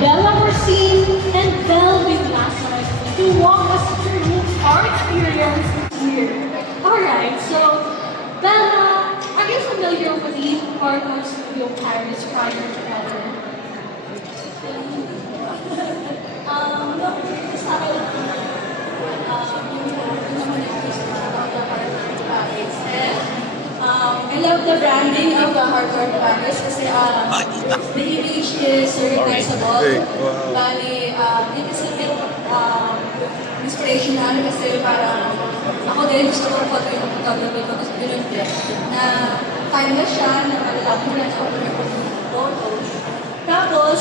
Bella Racine and Belvin Lasser to walk us through our experience here. Alright, so Bella, are you familiar with the Hardcore Studio Paris prior to Bella? No, sa akin, I love the branding of the Hardcore Paris kasi the image is recognizable. Bali, it is a bit inspirational kasi parang ako din gusto ko photo yung photography ko kasi ganun din na timeless siya, na malalaki mo lang sa photos. Tapos,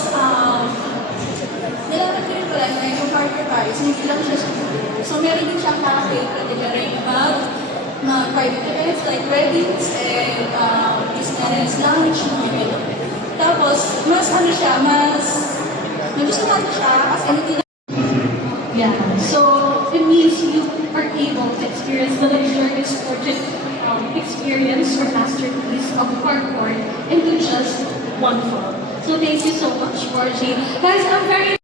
nalaman ko rin pala na yung Hardcore Paris, hindi lang siya studio. So, meron din siyang cafe, pwede ka rin mga private events like weddings and business, lunch, mga ganun. Tapos, mas ano siya, mas gusto natin siya as anything. Yeah, so it means you are able to experience the luxurious portrait experience or masterpiece of hardcore into just one film. So thank you so much, Georgie. Guys, I'm very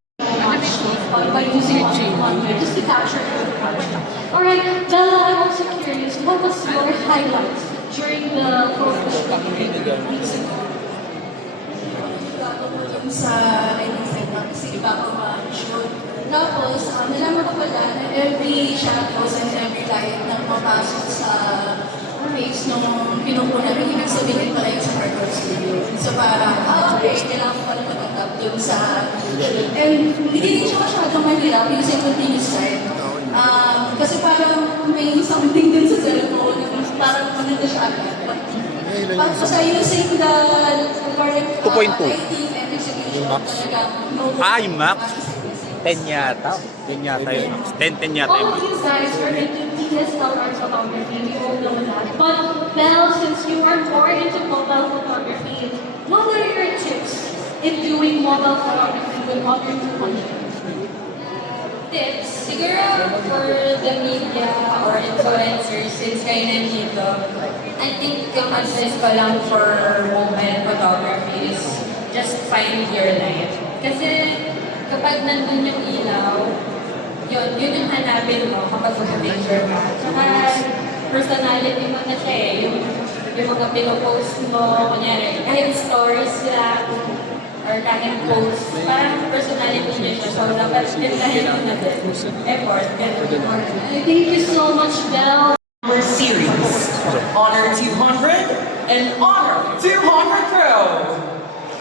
much by using one way just to capture the project. Alright, Bella, I'm also curious, what was your highlights during the photo shoot weeks ago? Sa lighting segment kasi iba ako ma-shoot. Tapos, nalaman ko pala na every shadows and every light na mapasok sa face nung pinupunan, ibig sabihin pala yung sa Hardcore Studio. So parang, okay, kailangan ko pala mag-tap dun sa shoot. And hindi din siya masyadong mahirap using continuous light. Kasi parang may something din sa cellphone, parang maganda siya agad. Basta using the correct lighting and execution talaga. Yung Max? 10 yata. 10 yata yun. 10 yata All yun. of you guys are into DSLR photography, we all know that. But Belle, since you are more into mobile photography, what are your tips in doing mobile photography with other 200? Tips? Siguro for the media or influencers, since kayo nandito, I think yung advice ko lang for mobile photography is just find your light. Kasi kapag nandun yung ilaw, yun yung hanapin mo kapag mag-picture ka. Tsaka personality mo na siya eh. Yung mga pinopost mo, kunyari, kahit stories lang, or kahit post, parang personality niya siya. So, dapat pinlahin mo na din. Effort, ganun. Thank you so much, Belle. Our series, Honor 200 and Honor 200 Pro.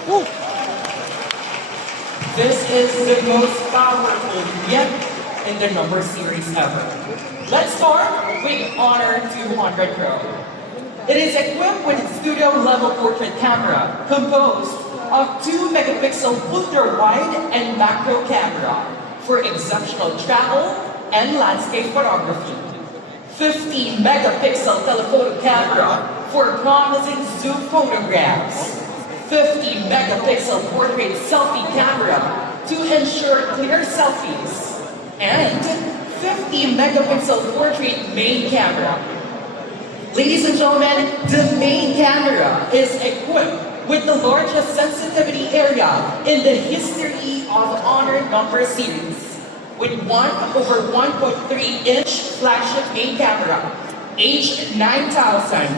Woo. This is the most powerful yet in the number series ever. Let's start with Honor 200 Pro. It is equipped with a studio-level portrait camera composed of 2 megapixel ultra-wide and macro camera for exceptional travel and landscape photography. 15 megapixel telephoto camera for promising zoom photographs. 50 megapixel portrait selfie camera to ensure clear selfies. And 50 megapixel portrait main camera. Ladies and gentlemen, the main camera is equipped with the largest sensitivity area in the history of Honor number series, with 1/1.3-inch flagship main camera, H9000,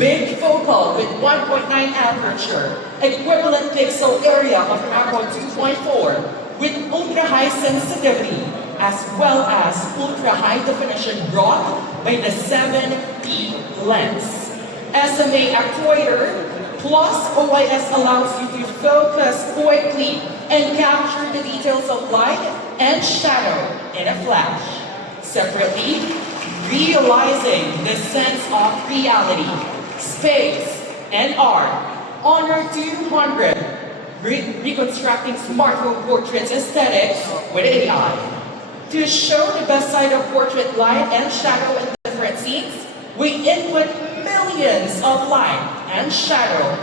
big focal with 1.9 aperture, equivalent pixel area of around 2.4, with ultra-high sensitivity, as well as ultra-high definition brought by the 7P lens. SMA actuator plus OIS allows you to focus quickly and capture the details of light and shadow in a flash. Separately, realizing the sense of reality, space, and art. Honor 200, reconstructing smartphone portraits aesthetics with AI. To show the best side of portrait light and shadow in different scenes, we input millions of light and shadow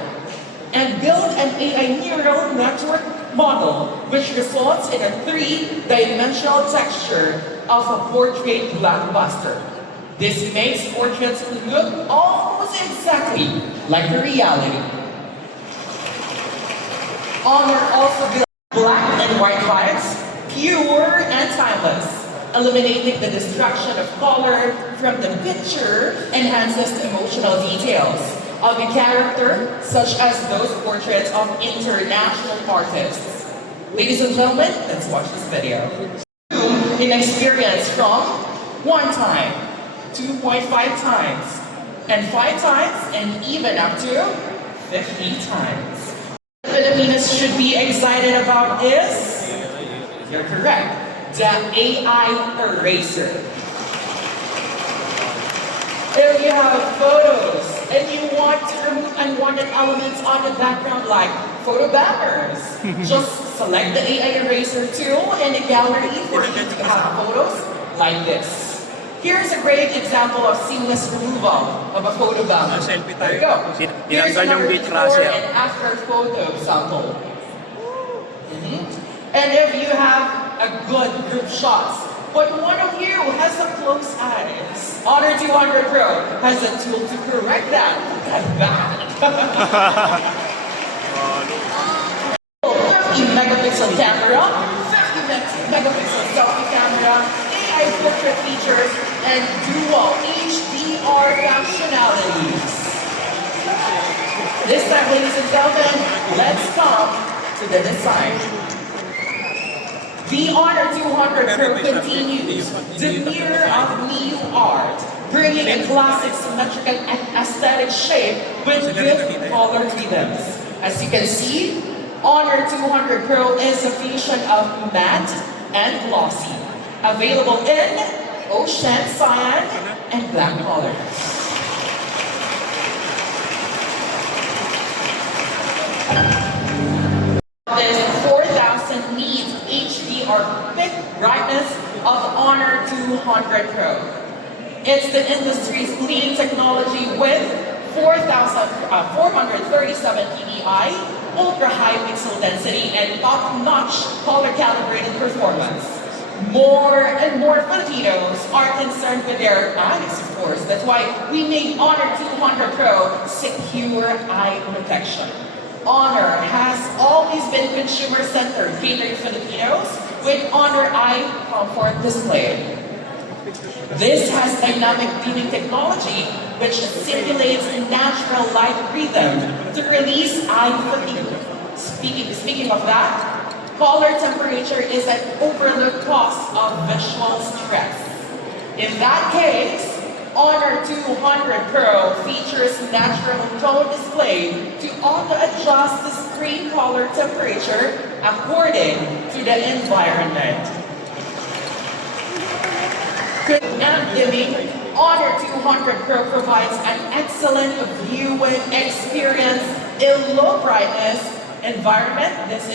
and build an AI neural network model which results in a 3-dimensional texture of a portrait blockbuster. This makes portraits look almost exactly like the reality. Honor also builds black and white vibes, pure and timeless. Eliminating the distraction of color from the picture enhances the emotional details of a character, such as those portraits of international artists. Ladies and gentlemen, let's watch this video. In experience from 1 time, 2.5 times, and 5 times, and even up to 50 times. Filipinos should be excited about is, you're correct, the AI eraser. If you have photos and you want to remove unwanted elements on the background like photo banners, just select the AI eraser tool in the gallery for you to have photos like this. Here's a great example of seamless removal of a photo banner. Selfie There you tayo. go. Here's Tinanggal yung another beach before Russia. and after photo sample. And if you have a good group shots, but one of you has a close eyes, Honor 200 Pro has a tool to correct that. That's bad. 50 megapixel camera, 50 megapixel selfie camera, AI portrait features, and dual HDR functionalities. This time, ladies and gentlemen, let's come to the design. The Honor 200 Pro continues the mirror of new art, bringing a classic symmetrical and aesthetic shape with good color rhythms. As you can see, Honor 200 Pro is a fusion of matte and glossy, available in ocean, cyan, and black colors. This 4000 nits HDR peak brightness of Honor 200 Pro. It's the industry's leading technology with 437 ppi, ultra-high pixel density, and top-notch color-calibrated performance. More and more Filipinos are concerned with their eyes, of course. That's why we made Honor 200 Pro secure eye protection. Honor has always been consumer-centered, catering Filipinos with Honor Eye Comfort Display. This has dynamic beaming technology, which simulates a natural light rhythm to release eye fatigue. Speaking of that, color temperature is an overlooked cause of visual stress. In that case, Honor 200 Pro features natural tone display to auto-adjust the screen color temperature according to the environment. And dimming, Honor 200 Pro provides an excellent viewing experience in low brightness environment. That's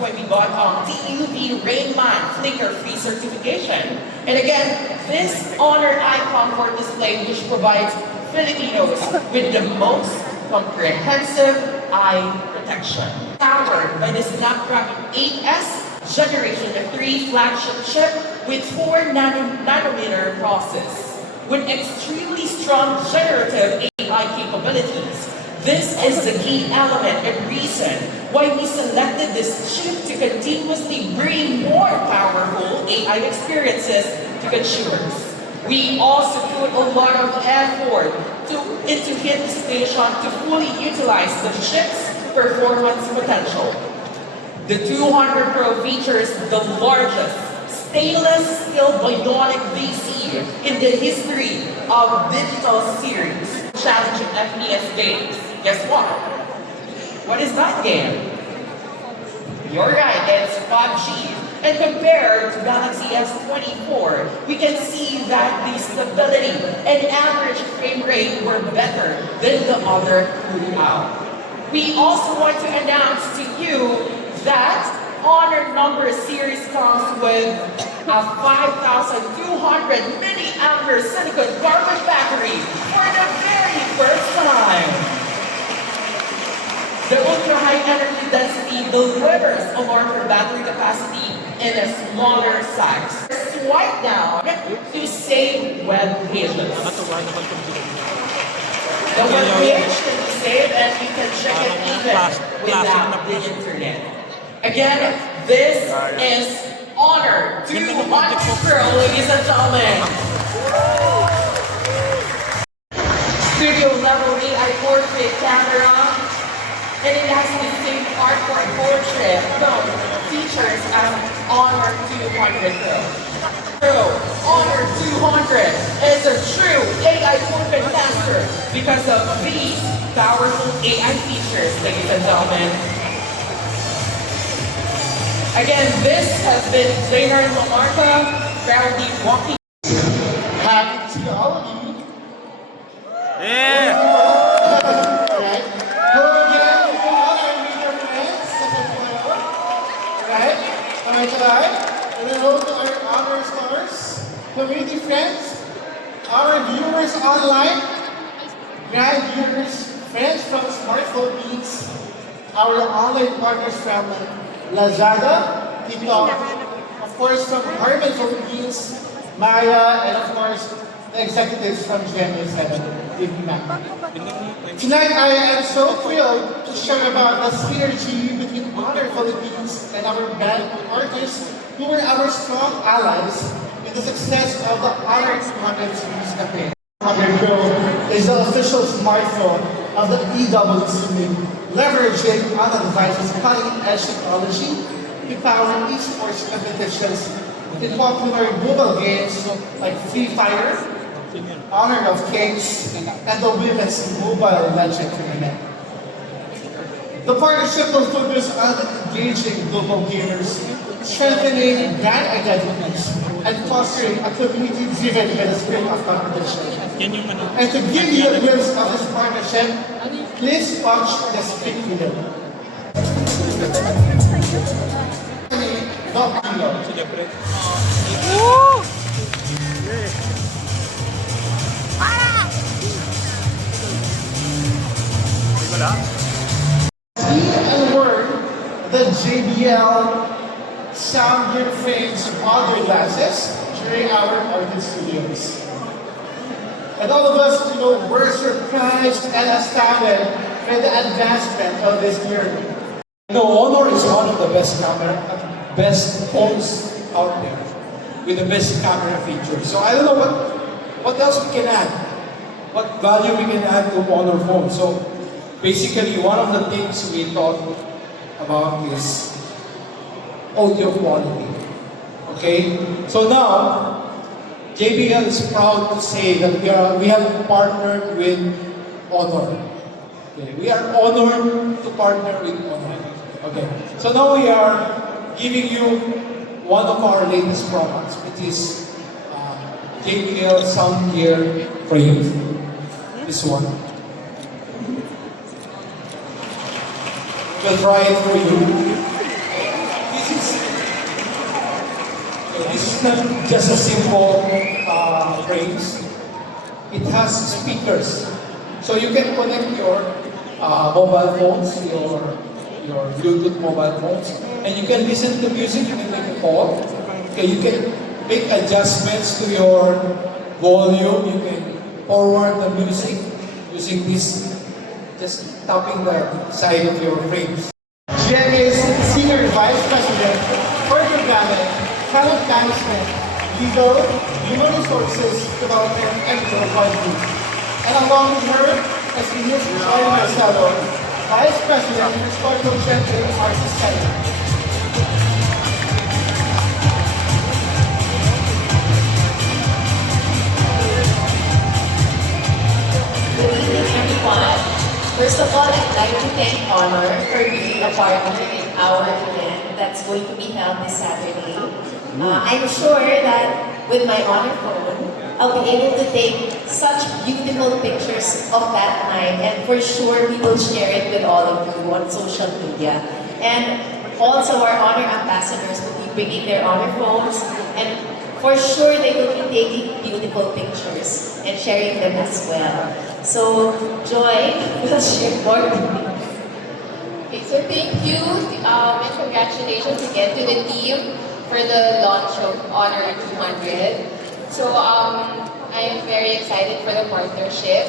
why we got TUV Rainman flicker-free certification. And again, this Honor Eye Comfort display which provides Filipinos with the most comprehensive eye protection. Powered by the Snapdragon 8S Generation 3 flagship chip with 4 nanometer process. With extremely strong generative AI capabilities, this is the key element and reason why we selected this chip to continuously bring more powerful AI experiences to consumers. We also put a lot of effort into anticipation to fully utilize the chip's performance potential. The 200 Pro features the largest stainless steel bionic VC in the history of digital series, challenging FPS games. Guess what? What is that game? You're right, it's PUBG. And compared to Galaxy S24, we can see that the stability and average frame rate were better than the other throughout. We also want to announce to you that Honor Number Series comes with a 5,200 milliampere silicon carbon battery for the very first time. The ultra-high energy density delivers a larger battery capacity in a smaller size. Swipe down to save web pages. The webpage can be saved and you can check it even without the internet. Again, this is honor to Hunter's Girl, ladies and gentlemen. Studio level AI portrait camera, and it has the same artwork portrait. Film features as Honor 200 Girl. Honor 200 is a true AI portrait master because of these powerful AI features, ladies and gentlemen. Again, this has been Zaynard Lamarca, proudly walking. Happy to see all of you. Yeah! Alright. Hello again to all our media friends. Alright. Alright. And hello to our honor stars, community friends, our viewers online, grand viewers, friends from Smart Philippines, our online partners from Lazada, TikTok, of course from Harman Philippines, Maya, and of course the executives from GMA 7, with Mac. Tonight I am so thrilled to share about the synergy between Honor Philippines and our band artists who were our strong allies in the success of the Honor 200 series campaign. Honor Pro is the official smartphone of the EWC, leveraging on the device's cutting-edge technology to power esports competitions in popular mobile games like Free Fire, Honor of Kings, and the Women's Mobile Legend Tournament. The partnership will focus on engaging global gamers, strengthening brand identities, and fostering a community driven by the spirit of competition. And to give you a glimpse of this partnership, please watch this quick video. Doc Kilo. See and learn the JBL sound gear frames audio glasses during our artist studios. And all of us, were surprised and astounded by the advancement of this gear. Honor is one of the best best phones out there with the best camera features. So I don't know what else we can add, what value we can add to Honor phone. So basically, one of the things we thought about is audio quality. Okay, so now JBL is proud to say that we have partnered with Honor. Okay, we are honored to partner with Honor. Okay, so now we are giving you one of our latest products, which is JBL Sound Gear Frame. This one. We'll try it for you. This is not just a simple frames. It has speakers, so you can connect your mobile phones, your Bluetooth mobile phones, and you can listen to music. You can make a call. Okay, you can make adjustments to your volume. You can forward the music using this, just tapping the side of your frames. GMA's Senior Vice President for Programming, Talent Management, Legal, Human Resources Development, and Global Group. And along with her is Ms. Joy Marcelo, Vice President for Concentric Arts Center. Good evening, everyone. First of all, I'd like to thank Honor for being a partner in our event that's going to be held this Saturday. I'm sure that with my Honor phone, I'll be able to take such beautiful pictures of that night, and for sure we will share it with all of you on social media. And also our Honor ambassadors will be bringing their Honor phones, and for sure they will be taking beautiful pictures and sharing them as well. So, Joy will share more. Okay, so thank you and congratulations again to the team for the launch of Honor 200. So I am very excited for the partnership.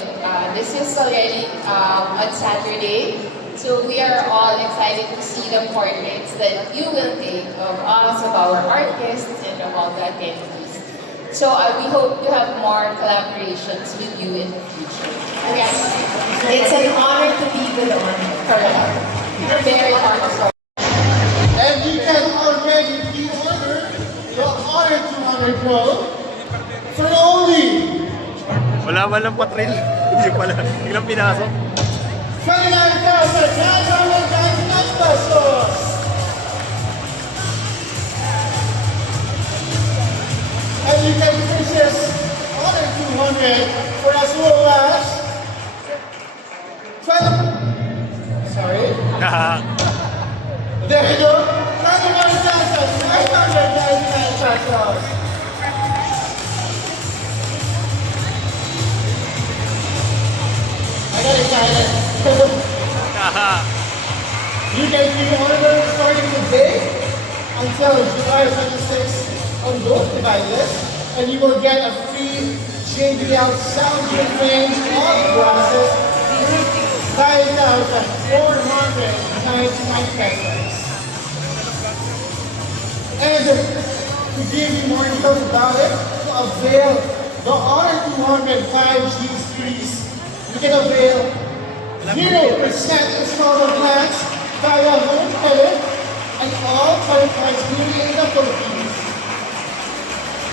This is already on Saturday, so we are all excited to see the portraits that you will take of us, of our artists, and of all the attendees. So we hope to have more collaborations with you in the future. Yes, It's an honor to be with honor. correct. We're very honored. And you can already pre-order your Honor 200 Pro for only Wala man lang patril. Hindi pala. Biglang pinasok. 29,999 pesos. And you can purchase Honor 200 for as low as 12. Sorry. There you go. 29,999 pesos. I got excited. You can pre-order starting today until July 26th on both devices, and you will get a free JBL soundproof range of glasses worth 9,499 pesos. And to give you more details about it, to avail the Honor 200 5G series, you can avail 0% installment plans via home credit and all credit cards only in the Philippines.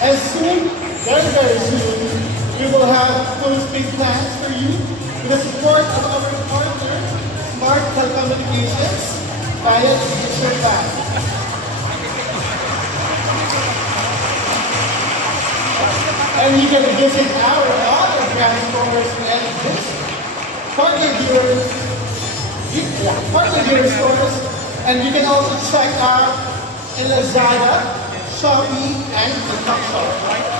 And soon, very soon, we will have postpaid plans for you with the support of our partner, Smart Telecommunications, via Signature Bank. And you can visit our other brand stores and partner dealer stores, and you can also check out in Lazada, Shopee, and TikTok Shop.